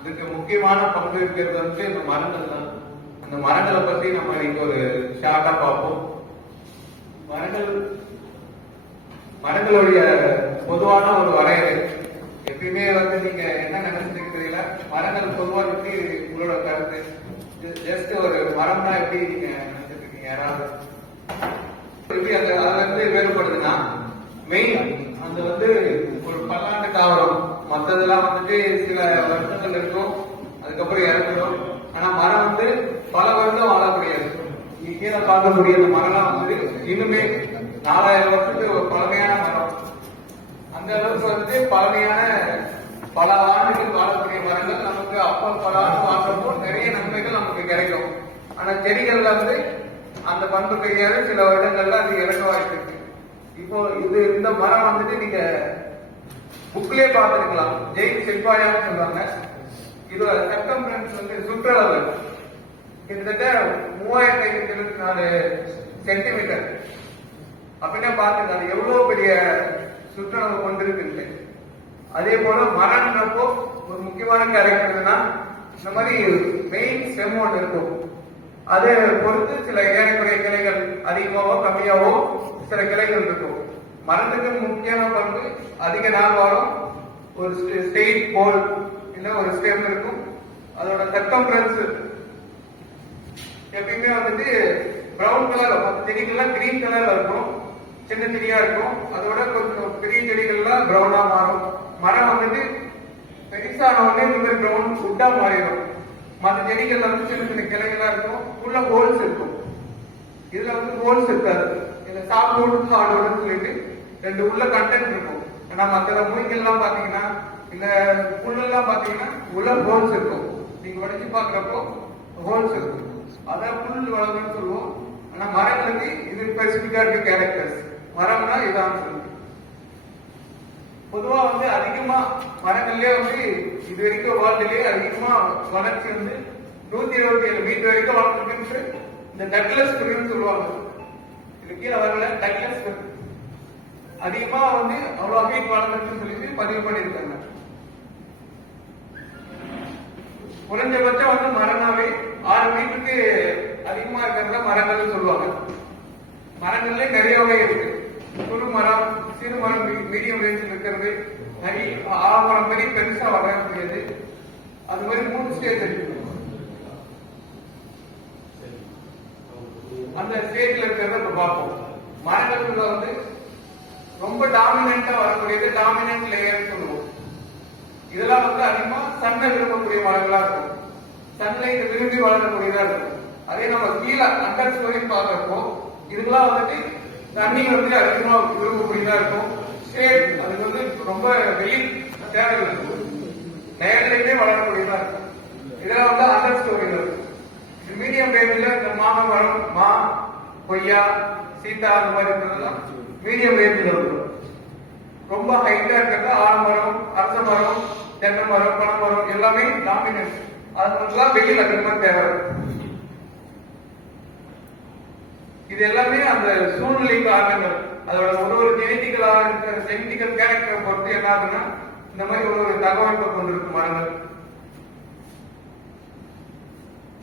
அதுக்கு முக்கியமான பங்கு இருக்கிறது வந்து இந்த மரங்கள் தான். இந்த மரங்களை பத்தி நம்ம இன்னைக்கு ஒரு ஷார்ட்டா பார்ப்போம். மரங்கள் மரங்களுடைய பொதுவான ஒரு வரையறை. எப்பயுமே வந்து நீங்க என்ன நினைச்சிட்டு தெரியல. மரங்கள் பொதுவா எப்படி உங்களோட கருத்து? ஜஸ்ட் ஒரு மரம்னா எப்படி நீங்க நினைச்சிட்டு இருக்கீங்க யாராவது? எப்படி அந்த அதுல இருந்து வேறுபடுதுன்னா மெயின் அது வந்து ஒரு பல்லாண்டு தாவரம். மற்றதெல்லாம் வந்துட்டு சில வருஷங்கள் இருக்கும். அதுக்கப்புறம் இறந்துடும். ஆனா மரம் வந்து பல வருடம் வாழக்கூடியது. நீ கீழே பார்க்கக்கூடிய அந்த மரம்லாம் வந்து இன்னுமே நாலாயிரம் வருஷத்துக்கு ஒரு பழமையான மரம். அந்த அளவுக்கு வந்து பழமையான பல ஆண்டுகள் வாழக்கூடிய மரங்கள் நமக்கு அப்போ பல ஆண்டு வாழ்றப்போ நிறைய நன்மைகள் நமக்கு கிடைக்கும். ஆனா செடிகள்ல வந்து அந்த பண்பு தெரியாது. சில வருடங்கள்ல அது இறக்க வாய்ப்பு இருக்கு. இப்போ இது இந்த மரம் வந்துட்டு நீங்க புக்லயே பார்த்துருக்கலாம். ஜெயின் செல்பாயான்னு சொல்லுவாங்க. இது சர்க்கம்ஃபரன்ஸ் வந்து சுற்றளவு. கிட்டத்தட்ட மூவாயிரத்தி ஐநூத்தி இருபத்தி நாலு சென்டிமீட்டர். அப்படின்னா பாத்துங்க அது எவ்வளவு பெரிய சுற்றளவு கொண்டிருக்குன்னு அதே போல மரம்ன்றப்போ ஒரு முக்கியமான கேரக்டர்னா என்னன்னா இந்த மாதிரி மெயின் ஸ்டெம் ஒன்று இருக்கும். அதை பொறுத்து சில ஏறக்குறைய கிளைகள் அதிகமாவோ கம்மியாவோ சில கிளைகள் இருக்கும். மரத்துக்கு முக்கியமான பண்பு அதிக நாள் வரும் ஒரு ஸ்டெயிட் போல் இல்ல ஒரு ஸ்டெம் இருக்கும். அதோட சர்க்கம்ஃபரன்ஸ் எப்பயுமே வந்துட்டு பிரவுன் கலர் செடிகள்லாம் கிரீன் கலர்ல இருக்கும். சின்ன செடியா இருக்கும். அதோட கொஞ்சம் பெரிய செடிகள்லாம் பிரவுனா மாறும். மரம் வந்துட்டு பெருசான உடனே இந்த மாதிரி பிரவுன் ஃபுட்டா மாறிடும். மற்ற செடிகள்ல வந்து சின்ன சின்ன கிளைகளா இருக்கும். உள்ள ஹோல்ஸ் இருக்கும். இதுல வந்து ஹோல்ஸ் இருக்காது. இதுல சாப்பிட்டு சாப்பிடணும்னு சொல்லிட்டு ரெண்டு உள்ள கண்டென்ட் இருக்கும். ஆனா மற்ற எல்லாம் பாத்தீங்கன்னா இந்த புல்லெல்லாம் பாத்தீங்கன்னா உள்ள ஹோல்ஸ் இருக்கும். நீங்க உடைச்சு பாக்குறப்போ ஹோல்ஸ் இருக்கும். அதான் புல் வளர்ந்துன்னு சொல்லுவோம். ஆனா மரங்களுக்கு இது ஸ்பெசிபிக்கா இருக்க கேரக்டர்ஸ் மரம்னா இதான் சொல்லுவோம். பொதுவா வந்து அதிகமா மரங்கள்லயே வந்து இது வரைக்கும் வாழ்க்கையிலேயே அதிகமா வளர்ச்சி வந்து நூத்தி இருபத்தி ஏழு மீட்டர் வரைக்கும் வளர்ந்துருக்குன்னு இந்த டக்லஸ் சொல்லுவாங்க. இது கீழே வரல டக்லஸ் அதிகமா வந்து அவ்வளவு ஹைட் வளர்ந்துருக்குன்னு சொல்லிட்டு பதிவு பண்ணியிருக்காங்க. குறைஞ்சபட்சம் வந்து மரனாவே ஆறு மீட்டருக்கு அதிகமா இருக்கிறத மரங்கள்னு சொல்லுவாங்க. மரங்கள்ல நிறைய வகை இருக்கு. குறு மரம் சிறு மரம் மீடியம் ரேஞ்சில் இருக்கிறது. தனி ஆமரம் மாதிரி பெருசா வளரக்கூடியது. அது மாதிரி மூணு ஸ்டேஜ் இருக்கு. அந்த ஸ்டேஜ்ல இருக்கிறத நம்ம பார்ப்போம். மரங்கள் வந்து ரொம்ப டாமினண்டா வரக்கூடியது டாமினன்ட் லேயர் சொல்லுவோம். இதெல்லாம் வந்து அதிகமா சன்னை விரும்பக்கூடிய மரங்களா இருக்கும். சன்லைட் விரும்பி வளரக்கூடியதா இருக்கும். அதே நம்ம கீழே அண்டர் ஸ்டோரி பார்க்கறப்போ இதுக்கெல்லாம் வந்துட்டு தண்ணி வந்து அதிகமா விரும்பக்கூடியதா இருக்கும். ஷேட் அதுக்கு வந்து ரொம்ப வெயில் தேவையில்லை. நேரத்திலே வளரக்கூடியதா இருக்கும். இதெல்லாம் வந்து அண்டர் ஸ்டோரி இருக்கும். மீடியம் வேவில் இந்த மாமரம் மா கொய்யா சீதா அந்த மாதிரி இருக்கிறதுலாம் மீடியம் ரேஞ்சில் இருக்கும். ரொம்ப ஹைட்டா இருக்கிறது ஆலமரம் அரச மரம் தென்னை மரம் பனை மரம் எல்லாமே டாமினன்ட் அதுக்கெல்லாம் வெயில் அதிகமா தேவை. இது எல்லாமே அந்த சூழ்நிலை காரணங்கள். அதோட ஒரு ஒரு ஜெனட்டிக்கலா இருக்கிற ஜெனட்டிக்கல் கேரக்டர் பொறுத்து என்ன ஆகுதுன்னா இந்த மாதிரி ஒரு ஒரு தகவமைப்பை கொண்டிருக்கும் மரங்கள்.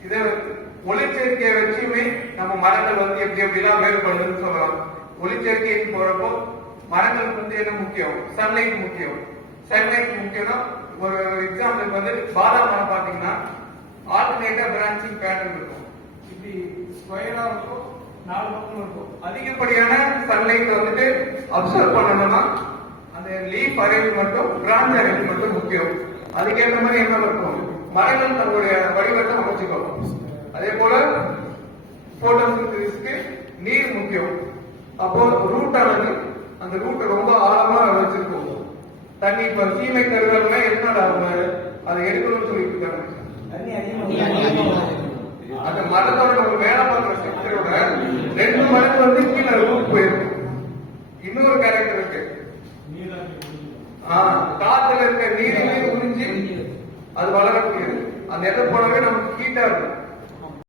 இதை ஒளிச்சேர்க்கையை வச்சுமே நம்ம மரங்கள் வந்து எப்படி எப்படிலாம் வேறுபடுதுன்னு சொல்லலாம். ஒளிச்சேர்க்கைன்னு போறப்போ மரங்களுக்கு வந்து என்ன முக்கியம்? சன்லைட் முக்கியம். சன்லைட் முக்கியம்னா ஒரு எக்ஸாம்பிளுக்கு வந்து பாதாம் மரம் பாத்தீங்கன்னா ஆல்டர்னேட்டா பிரான்ச்சிங் பேட்டர்ன் இருக்கும். இப்படி ஸ்கொயரா இருக்கும் நாலு பக்கம் இருக்கும். அதிகப்படியான சன்லைட் வந்துட்டு அப்சர்வ் பண்ணணும்னா அந்த லீஃப் அரேஞ்ச்மெண்ட்டும் பிரான்ச் அரேஞ்ச்மெண்ட்டும் முக்கியம். அதுக்கேற்ற மாதிரி என்ன இருக்கும்? மரங்கள் தன்னுடைய வடிவத்தை அமைச்சுக்கணும். அதே போல போட்டோசிந்தசிஸ்க்கு நீர் முக்கியம். அப்போ ரூட் அளவு அந்த ரூட் ரொம்ப ஆழமா வச்சிருக்கோம். தண்ணி இப்ப சீமை கருகல்னா என்ன ஆகுது அதை எடுக்கணும்னு சொல்லிட்டு அந்த மரத்தோட நம்ம மேல பண்ற சக்தியோட ரெண்டு மரத்து வந்து கீழே ரூட் போயிருக்கும். இன்னொரு கேரக்டர் இருக்கு. காத்துல இருக்க நீரிலே உறிஞ்சி அது வளரக்கூடியது. அந்த இடத்துல போனவே நமக்கு ஹீட்டா இருக்கும்.